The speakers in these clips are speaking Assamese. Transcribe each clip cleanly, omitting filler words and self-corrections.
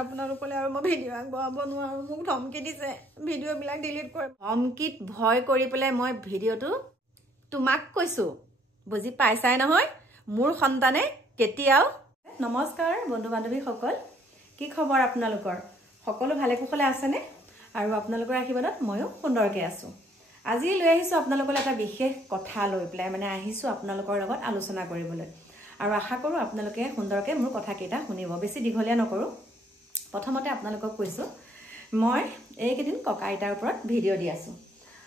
আপোনালোকলে আৰু মই ভিডিঅ' আগবঢ়াব নোৱাৰোঁ মোক ধমকি দিছে ভিডিঅ'বিলাক ডিলিট কৰে ধমকিত ভয় কৰি পেলাই মই ভিডিঅ'টো তোমাক কৈছোঁ বুজি পাইছাই নহয় মোৰ সন্তানে কেতিয়াও নমস্কাৰ বন্ধু বান্ধৱীসকল কি খবৰ আপোনালোকৰ সকলো ভালে কুশলে আছেনে আৰু আপোনালোকৰ আশীৰ্বাদত ময়ো সুন্দৰকৈ আছোঁ আজি লৈ আহিছোঁ আপোনালোকলৈ এটা বিশেষ কথা লৈ পেলাই মানে আহিছোঁ আপোনালোকৰ লগত আলোচনা কৰিবলৈ আৰু আশা কৰোঁ আপোনালোকে সুন্দৰকৈ মোৰ কথাকেইটা শুনিব বেছি দীঘলীয়া নকৰোঁ প্ৰথমতে আপোনালোকক কৈছোঁ মই এইকেইদিন ককা আইতাৰ ওপৰত ভিডিঅ' দি আছোঁ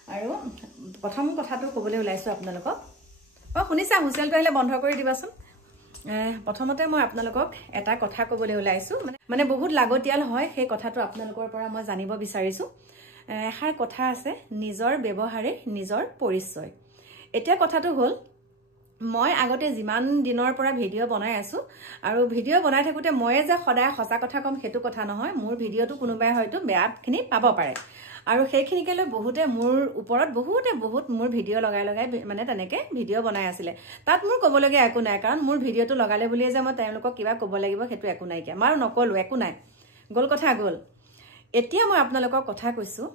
আৰু প্ৰথম কথাটো ক'বলৈ ওলাইছোঁ আপোনালোকক শুনিছা হুইচেলটো আহিলে বন্ধ কৰি দিবাচোন প্ৰথমতে মই আপোনালোকক এটা কথা ক'বলৈ ওলাইছোঁ মানে বহুত লাগতিয়াল হয় সেই কথাটো আপোনালোকৰ পৰা মই জানিব বিচাৰিছোঁ এষাৰ কথা আছে নিজৰ ব্যৱহাৰে নিজৰ পৰিচয় এতিয়া কথাটো হ'ল মই আগতে যিমান দিনৰ পৰা ভিডিঅ' বনাই আছোঁ আৰু ভিডিঅ' বনাই থাকোঁতে ময়ে যে সদায় সঁচা কথা ক'ম সেইটো কথা নহয় মোৰ ভিডিঅ'টো কোনোবাই হয়তো বেয়াখিনি পাব পাৰে আৰু সেইখিনিকে লৈ বহুতে মোৰ ওপৰত বহুত মোৰ ভিডিঅ' লগাই মানে তেনেকৈ ভিডিঅ' বনাই আছিলে তাত মোৰ ক'বলগীয়া একো নাই কাৰণ মোৰ ভিডিঅ'টো লগালে বুলিয়ে যে মই তেওঁলোকক কিবা ক'ব লাগিব সেইটো একো নাইকিয়া মই আৰু নক'লোঁ একো নাই গ'ল কথা গ'ল এতিয়া মই আপোনালোকৰ কথা কৈছোঁ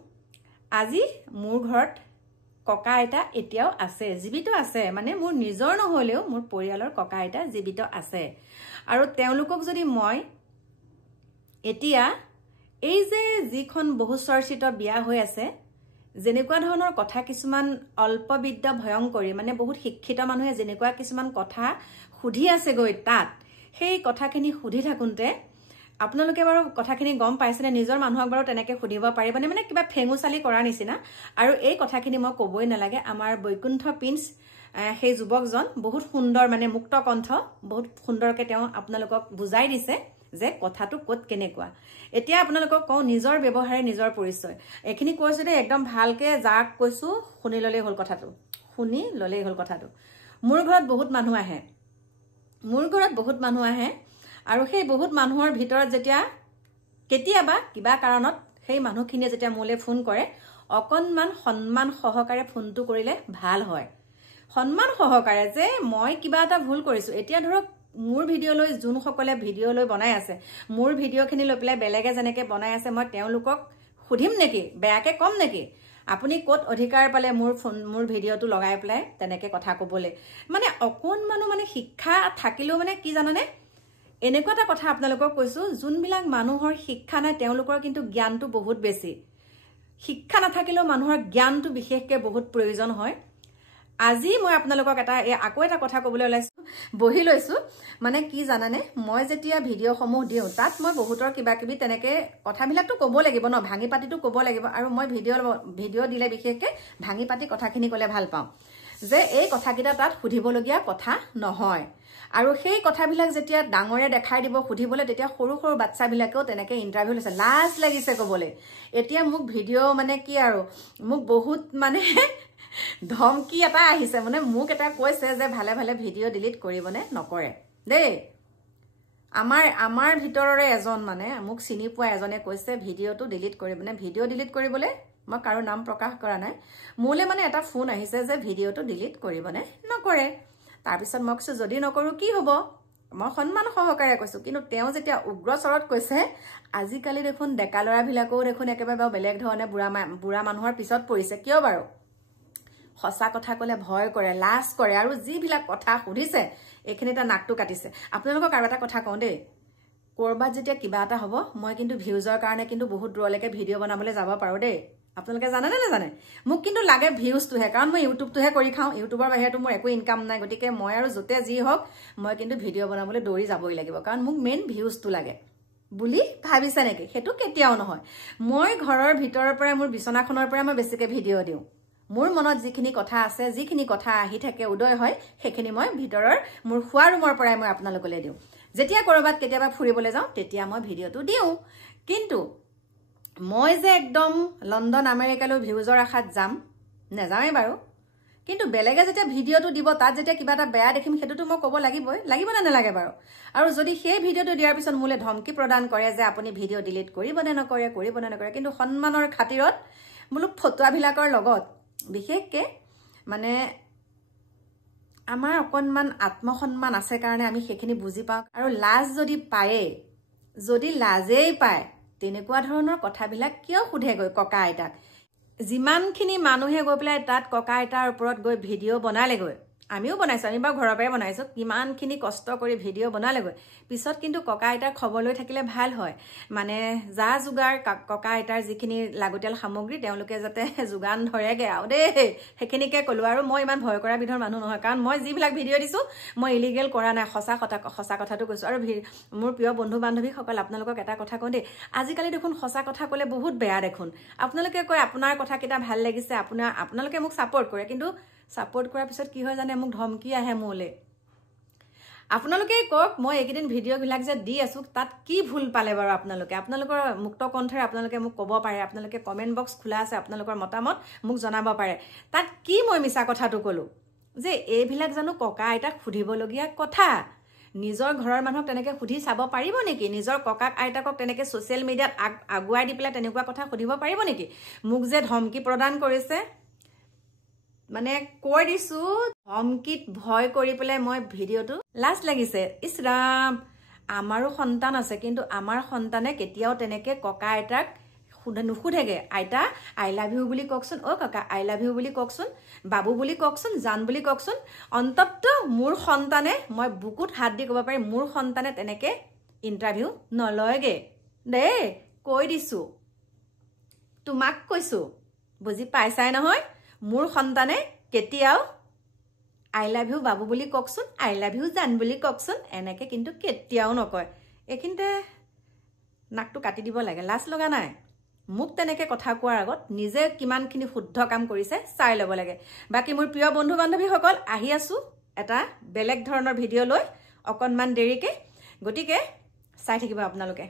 আজি মোৰ ঘৰত ককা আইতা এতিয়াও আছে জীৱিত আছে মানে মোৰ নিজৰ নহ'লেও মোৰ পৰিয়ালৰ ককা আইতা জীৱিত আছে আৰু তেওঁলোকক যদি মই এতিয়া এই যে যিখন বহুচৰ্চিত বিয়া হৈ আছে যেনেকুৱা ধৰণৰ কথা কিছুমান অল্পবিদ্য ভয়ংকৰী মানে বহুত শিক্ষিত মানুহে যেনেকুৱা কিছুমান কথা সুধি আছেগৈ তাত সেই কথাখিনি সুধি থাকোঁতে আপোনালোকে বাৰু কথাখিনি গম পাইছেনে নিজৰ মানুহক বাৰু তেনেকৈ সুধিব পাৰিবনে মানে কিবা ফেঙুচালি কৰাৰ নিচিনা আৰু এই কথাখিনি মই ক'বই নালাগে আমাৰ বৈকুণ্ঠ প্ৰিন্স সেই যুৱকজন বহুত সুন্দৰ মানে মুক্ত কণ্ঠ বহুত সুন্দৰকৈ তেওঁ আপোনালোকক বুজাই দিছে যে কথাটো ক'ত কেনেকুৱা এতিয়া আপোনালোকক কওঁ নিজৰ ব্যৱহাৰে নিজৰ পৰিচয় এইখিনি কৈছোঁ দেই একদম ভালকৈ যাক কৈছোঁ শুনি ল'লেই হ'ল কথাটো মোৰ ঘৰত বহুত মানুহ আহে আৰু সেই বহুত মানুহৰ ভিতৰত যেতিয়া কেতিয়াবা কিবা কাৰণত সেই মানুহখিনিয়ে যেতিয়া মোলৈ ফোন কৰে অকণমান সন্মান সহকাৰে ফোনটো কৰিলে ভাল হয় সন্মান সহকাৰে যে মই কিবা এটা ভুল কৰিছোঁ এতিয়া ধৰক মোৰ ভিডিঅ' লৈ যোনসকলে ভিডিঅ' লৈ বনাই আছে মোৰ ভিডিঅ'খিনি লৈ পেলাই বেলেগে যেনেকৈ বনাই আছে মই তেওঁলোকক সুধিম নেকি বেয়াকৈ ক'ম নেকি আপুনি ক'ত অধিকাৰ পালে মোৰ ভিডিঅ'টো লগাই পেলাই তেনেকৈ কথা ক'বলৈ মানে অকণমানো মানে শিক্ষা থাকিলেও মানে কি জানানে এনেকুৱা এটা কথা আপোনালোকক কৈছোঁ যোনবিলাক মানুহৰ শিক্ষা নাই তেওঁলোকৰ কিন্তু জ্ঞানটো বহুত বেছি শিক্ষা নাথাকিলেও মানুহৰ জ্ঞানটো বিশেষকৈ বহুত প্ৰয়োজন হয় আজি মই আপোনালোকক আকৌ এটা কথা ক'বলৈ ওলাইছোঁ বহি লৈছোঁ মানে কি জানানে মই যেতিয়া ভিডিঅ'সমূহ দিওঁ তাত মই বহুতৰ কিবা কিবি তেনেকৈ কথাবিলাকতো ক'ব লাগিব ন ভাঙি পাতিটো ক'ব লাগিব আৰু মই ভিডিঅ' দিলে বিশেষকৈ ভাঙি পাতি কথাখিনি ক'লে ভাল পাওঁ যে এই কথাকেইটা তাত সুধিবলগীয়া কথা নহয় আৰু সেই কথাবিলাক যেতিয়া ডাঙৰে দেখাই দিব সুধিবলৈ তেতিয়া সৰু সৰু বাচ্চাবিলাকেও তেনেকৈ ইণ্টাৰভিউ লৈছে লাজ লাগিছে ক'বলৈ এতিয়া মোক ভিডিঅ' মানে কি আৰু মোক বহুত মানে ধমকি এটা আহিছে মানে মোক এটা কৈছে যে ভালে ভালে ভিডিঅ' ডিলিট কৰিবনে নকৰে দেই আমাৰ ভিতৰৰে এজন মানে মোক চিনি পোৱা এজনে কৈছে ভিডিঅ'টো ডিলিট কৰিবনে ভিডিঅ' ডিলিট কৰিবলৈ মই কাৰো নাম প্ৰকাশ কৰা নাই মোলৈ মানে এটা ফোন আহিছে যে ভিডিঅ'টো ডিলিট কৰিবনে নকৰে তাৰপিছত মই কৈছোঁ যদি নকৰোঁ কি হ'ব মই সন্মান সহকাৰে কৈছোঁ কিন্তু তেওঁ যেতিয়া উগ্ৰ স্বৰত কৈছে আজিকালি দেখোন ডেকা ল'ৰাবিলাকেও দেখোন একেবাৰে বাৰু বেলেগ ধৰণে বুঢ়া মানুহৰ পিছত পৰিছে কিয় বাৰু সঁচা কথা ক'লে ভয় কৰে লাজ কৰে আৰু যিবিলাক কথা সুধিছে এইখিনি এটা নাকটো কাটিছে আপোনালোকক আৰু এটা কথা কওঁ দেই ক'ৰবাত যেতিয়া কিবা এটা হ'ব মই কিন্তু ভিউজৰ কাৰণে কিন্তু বহুত দূৰলৈকে ভিডিঅ' বনাবলৈ যাব পাৰোঁ দেই আপোনালোকে জানে নে নাজানে মোক কিন্তু লাগে ভিউজটোহে কাৰণ মই ইউটিউবটোহে কৰি খাওঁ ইউটিউবৰ বাহিৰতো মোৰ একো ইনকাম নাই গতিকে মই আৰু য'তে যি হওক মই কিন্তু ভিডিঅ' বনাবলৈ দৌৰি যাবই লাগিব কাৰণ মোক মেইন ভিউজটো লাগে বুলি ভাবিছে নেকি সেইটো কেতিয়াও নহয় মই ঘৰৰ ভিতৰৰ পৰাই মোৰ বিচনাখনৰ পৰাই মই বেছিকৈ ভিডিঅ' দিওঁ মোৰ মনত যিখিনি কথা আছে যিখিনি কথা আহি থাকে উদয় হয় সেইখিনি মই ভিতৰৰ মোৰ শোৱা ৰুমৰ পৰাই মই আপোনালোকলৈ দিওঁ যেতিয়া ক'ৰবাত কেতিয়াবা ফুৰিবলৈ যাওঁ তেতিয়া মই ভিডিঅ'টো দিওঁ কিন্তু মই যে একদম লণ্ডন আমেৰিকালৈ ভিউজৰ আশাত যাম নেযাওঁৱেই বাৰু কিন্তু বেলেগে যেতিয়া ভিডিঅ'টো দিব তাত যেতিয়া কিবা এটা বেয়া দেখিম সেইটোতো মই ক'ব লাগিব নে নালাগে বাৰু আৰু যদি সেই ভিডিঅ'টো দিয়াৰ পিছত মোলৈ ধমকি প্ৰদান কৰে যে আপুনি ভিডিঅ' ডিলিট কৰিবনে নকৰে কিন্তু সন্মানৰ খাতিৰত বোলো ফটুৱাবিলাকৰ লগত বিশেষকৈ মানে আমাৰ অকণমান আত্মসন্মান আছে কাৰণে আমি সেইখিনি বুজি পাওঁ আৰু লাজ যদি পায়ে যদি লাজেই পায় তেনেকুৱা ধৰণৰ কথাবিলাক কিয় সোধেগৈ ককা আইতাক? যিমানখিনি মানুহে গৈ পেলাই তাত ককা আইতাৰ ওপৰত গৈ ভিডিঅ' বনালেগৈ, আমিও বনাইছোঁ, আমি বাৰু ঘৰৰ পৰাই বনাইছোঁ, কিমানখিনি কষ্ট কৰি ভিডিঅ' বনালেগৈ, পিছত কিন্তু ককা আইতাৰ খবৰ লৈ থাকিলে ভাল হয়। মানে যা যোগাৰ ককা আইতাৰ যিখিনি লাগতিয়াল সামগ্ৰী তেওঁলোকে যাতে যোগান ধৰেগৈ আৰু দেই, সেইখিনিকে ক'লোঁ। আৰু মই ইমান ভয় কৰা বিধৰ মানুহ নহয়, কাৰণ মই যিবিলাক ভিডিঅ' দিছোঁ মই ইলিগেল কৰা নাই, সঁচা কথাটো কৈছোঁ। আৰু মোৰ প্ৰিয় বন্ধু বান্ধৱীসকল, আপোনালোকক এটা কথা কওঁ দেই, আজিকালি দেখোন সঁচা কথা ক'লে বহুত বেয়া দেখোন। আপোনালোকে কয় আপোনাৰ কথাকেইটা ভাল লাগিছে, আপোনালোকে মোক ছাপোৰ্ট কৰে, কিন্তু ছাপোৰ্ট কৰাৰ পিছত কি হয় জানে, মোক ধমকি আহে মোলৈ। আপোনালোকেই কওক, মই এইকেইদিন ভিডিঅ'বিলাক যে দি আছোঁ তাত কি ভুল পালে বাৰু আপোনালোকৰ মুক্ত কণ্ঠৰে আপোনালোকে মোক ক'ব পাৰে, আপোনালোকে কমেণ্ট বক্স খোলা আছে, আপোনালোকৰ মতামত মোক জনাব পাৰে। তাত কি মই মিছা কথাটো ক'লোঁ যে এইবিলাক জানো ককা আইতাক সুধিবলগীয়া কথা? নিজৰ ঘৰৰ মানুহক তেনেকৈ সুধি চাব পাৰিব নেকি? নিজৰ ককাক আইতাকক তেনেকৈ ছ'চিয়েল মিডিয়াত আগুৱাই দি পেলাই তেনেকুৱা কথা সুধিব পাৰিব নেকি? মোক যে ধমকি প্ৰদান কৰিছে, মানে কৈ দিছোঁ, ধমকিত ভয় কৰি পেলাই মই ভিডিঅ'টো, লাজ লাগিছে। ইছ ৰাম, আমাৰো সন্তান আছে, কিন্তু আমাৰ সন্তানে কেতিয়াও তেনেকৈ ককা আইতাক নুসুধেগৈ, আইতা আই লাভ ইউ বুলি কওকচোন, অ' কাকা আই লাভ ইউ বুলি কওকচোন, বাবু বুলি কওকচোন, জান বুলি কওকচোন। অন্তত মোৰ সন্তানে, মই বুকুত হাত দি ক'ব পাৰিম, মোৰ সন্তানে তেনেকৈ ইণ্টাৰভিউ নলয়গৈ দেই, কৈ দিছোঁ, তোমাক কৈছোঁ, বুজি পাইছাই নহয়? মোৰ সন্তানে কেতিয়াও আই লাভ ইউ বাবু বুলি কওকচোন, আই লাভ ইউ জান বুলি কওকচোন, এনেকৈ কিন্তু কেতিয়াও নকয়। এইখিনিতে নাকটো কাটি দিব লাগে, লাজ লগা নাই? মোক তেনেকৈ কথা কোৱাৰ আগত নিজে কিমানখিনি শুদ্ধ কাম কৰিছে চাই ল'ব লাগে। বাকী মোৰ প্ৰিয় বন্ধু বান্ধৱীসকল, আহি আছোঁ এটা বেলেগ ধৰণৰ ভিডিঅ' লৈ অকণমান দেৰিকৈ, গতিকে চাই থাকিব আপোনালোকে।